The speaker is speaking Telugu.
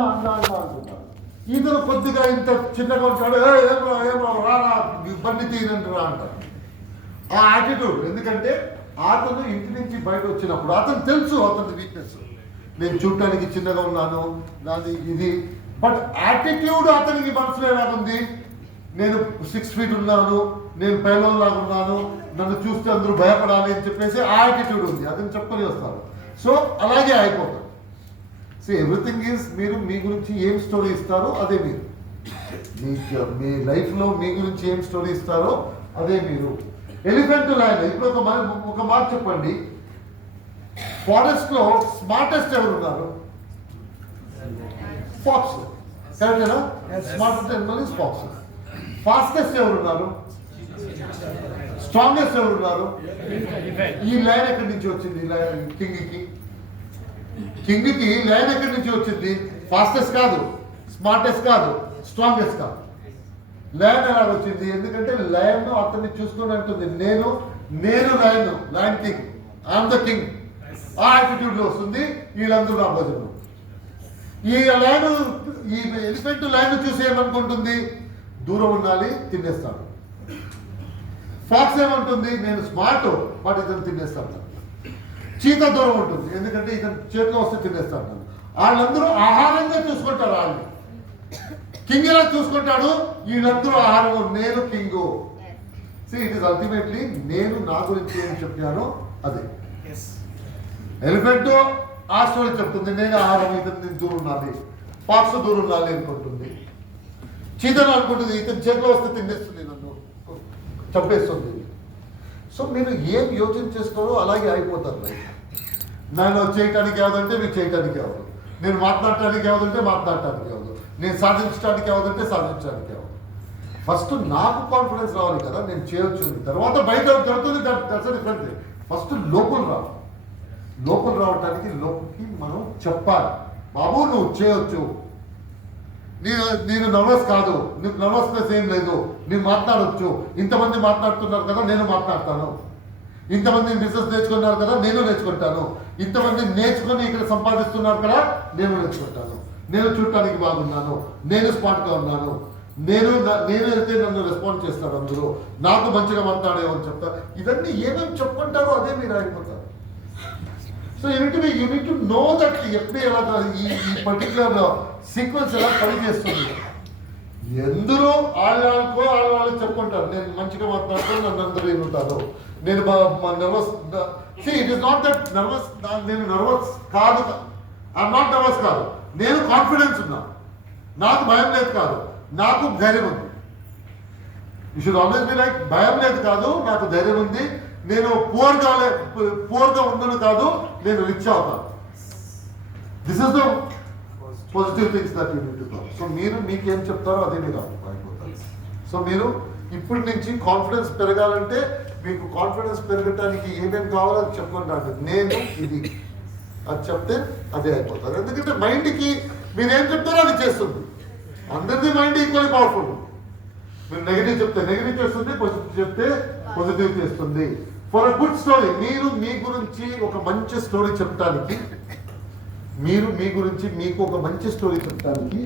అంటున్నారు. ఇతను కొద్దిగా ఇంత చిన్నగా ఉంటాడు, ఏమో రారా బండి తీయనంటారా అంటారు. ఆ యాటిట్యూడ్, ఎందుకంటే అతను ఇంటి నుంచి బయట వచ్చినప్పుడు అతను తెలుసు అతని వీక్నెస్. నేను చూడటానికి చిన్నగా ఉన్నాను, నాది ఇది, బట్ యాటిట్యూడ్ అతనికి మనసులో ఎలాగుంది, నేను 6 feet ఉన్నాను, నేను పైలలాగా ఉన్నాను, నన్ను చూస్తే అందరూ భయపడాలి అని చెప్పేసి ఆ యాటిట్యూడ్ ఉంది, అతను చెప్పుకొని వస్తారు. సో అలాగే అయిపోతారు. సో ఎవ్రీథింగ్ ఈజ్, మీరు మీ గురించి ఏం స్టోరీ ఇస్తారో అదే మీరు, మీ లైఫ్లో మీ గురించి ఏం స్టోరీ ఇస్తారో అదే మీరు. ఎలిఫెంట్ లయన్, ఇప్పుడు ఒక మాట చెప్పండి, ఫారెస్ట్లో స్మార్టెస్ట్ ఎవరు ఉన్నారు? ఫాక్స్. కరెక్టేనా? Smartest animal is fox. Fastest ఎవరు ఉన్నారు? స్ట్రాంగెస్ట్ ఎవరు ఉన్నారు? ఈ లైన్ ఎక్కడి నుంచి వచ్చింది? కింగ్కి లైన్ ఎక్కడి నుంచి వచ్చింది? ఫాస్టెస్ట్ కాదు, స్మార్టెస్ట్ కాదు, స్ట్రాంగెస్ట్ కాదు. లయన్ ఎలా వచ్చింది? ఎందుకంటే లయన్ అతన్ని చూసుకుని అంటుంది, నేను lion king, I'm the king. ఆ యాటిట్యూడ్ లో వస్తుంది, వీళ్ళందరూ నా భజన. ఈ లయన్, ఈ ఎలిఫెంట్ లయన్ చూసి ఏమనుకుంటుంది? దూరం ఉండాలి, తినేస్తాడు. ఫాక్స్ ఏమంటుంది? నేను స్మార్ట్, బట్ ఇతను తినేస్తాడు. చీత దూరం ఉంటుంది, ఎందుకంటే ఇతను చేతిలో వస్తే తినేస్తాడు. వాళ్ళందరూ ఆహారంగా చూసుకుంటారు. వాళ్ళని కింగ్ ఎలా చూసుకుంటాడు? వీళ్ళందరూ ఆహారం, నేను కింగు. ఇట్ ఈస్ అల్టిమేట్లీ నేను నా గురించి ఏం చెప్పానో అదే. ఎలిఫెంట్ ఆ స్టోరీ చెప్తుంది, నేను ఆహారం, ఇతను దూరం ఉండాలి, ఫాక్స్ దూరం ఉండాలి అనుకుంటుంది. చీతను అనుకుంటుంది, ఇతను చేతిలో వస్తే తినేస్తుంది, నన్ను చంపేస్తుంది. సో మీరు ఏం యోచన చేసుకోరో అలాగే అయిపోతారు లైఫ్. నన్ను చేయటానికి ఏదంటే మీరు చేయటానికి అవ్వదు, నేను మాట్లాడటానికి ఏదంటే మాట్లాడటానికి అవ్వదు, నేను సాధించడానికి ఏదంటే సాధించడానికి అవ్వదు. ఫస్ట్ నాకు కాన్ఫిడెన్స్ రావాలి కదా, నేను చేయొచ్చు. తర్వాత బయట జరుగుతుంది, దట్స్ డిఫరెంట్. ఫస్ట్ లోపల రావటానికి లోపలికి మనం చెప్పాలి, బాబు నువ్వు చేయొచ్చు, నేను నర్వస్ కాదు, నీకు నర్వస్నెస్ ఏం లేదు, నేను మాట్లాడొచ్చు, ఇంతమంది మాట్లాడుతున్నారు కదా నేను మాట్లాడతాను, ఇంతమంది బిజినెస్ నేర్చుకున్నారు కదా నేను నేర్చుకుంటాను, ఇంతమంది నేర్చుకొని ఇక్కడ సంపాదిస్తున్నారు కదా నేను నేర్చుకుంటాను, నేను చూడటానికి బాగున్నాను, నేను స్మార్ట్గా ఉన్నాను, నేను వెళ్తే నన్ను రెస్పాండ్ చేస్తారు అందరూ, నాకు మంచిగా మాట్లాడేమని చెప్తారు. ఇవన్నీ ఏమేమి చెప్పుకుంటారో అదే మీరు అయిపోతారు. So you need to know that ఎప్పుడు ఎలా ఈ పర్టికులర్ సీక్వెన్స్ ఎలా పనిచేస్తుంది. ఎందరో వాళ్ళు చెప్పుకుంటారు, నేను మంచిగా మాట్లాడుతాను, నన్ను అందరూ ఏముంటారు, నేను nervous. It is not that nervous, నేను నర్వస్ కాదు, ఐఎమ్ నాట్ నర్వస్ కాదు, నేను కాన్ఫిడెన్స్ ఉన్నా, నాకు భయం లేదు కాదు, నాకు ధైర్యం ఉంది. You should always be like, భయం లేదు కాదు, నాకు ధైర్యం ఉంది, నేను పూర్గా ఉన్నాను కాదు, నేను రిచ్ అవుతాను. This is the positive things that you need to talk. So మీరు మీకేం చెప్తారో అదే మీరు అయిపోతారు. సో మీరు ఇప్పటి నుంచి కాన్ఫిడెన్స్ పెరగాలంటే, మీకు కాన్ఫిడెన్స్ పెరగటానికి ఏమేమి కావాలో అది చెప్పుకుంటాను. నేను ఇది అది చెప్తే అదే అయిపోతారు. ఎందుకంటే మైండ్కి మీరు ఏం చెప్తారో అది చేస్తుంది. అందరిది మైండ్ ఈక్వల్లీ పవర్ఫుల్. మీరు నెగిటివ్ చెప్తే నెగిటివ్ చేస్తుంది, పాజిటివ్ చెప్తే పాజిటివ్ చేస్తుంది. ఫర్ అ గుడ్ స్టోరీ, మీరు మీ గురించి ఒక మంచి స్టోరీ చెప్పడానికి, మీకు ఒక మంచి స్టోరీ చెప్పడానికి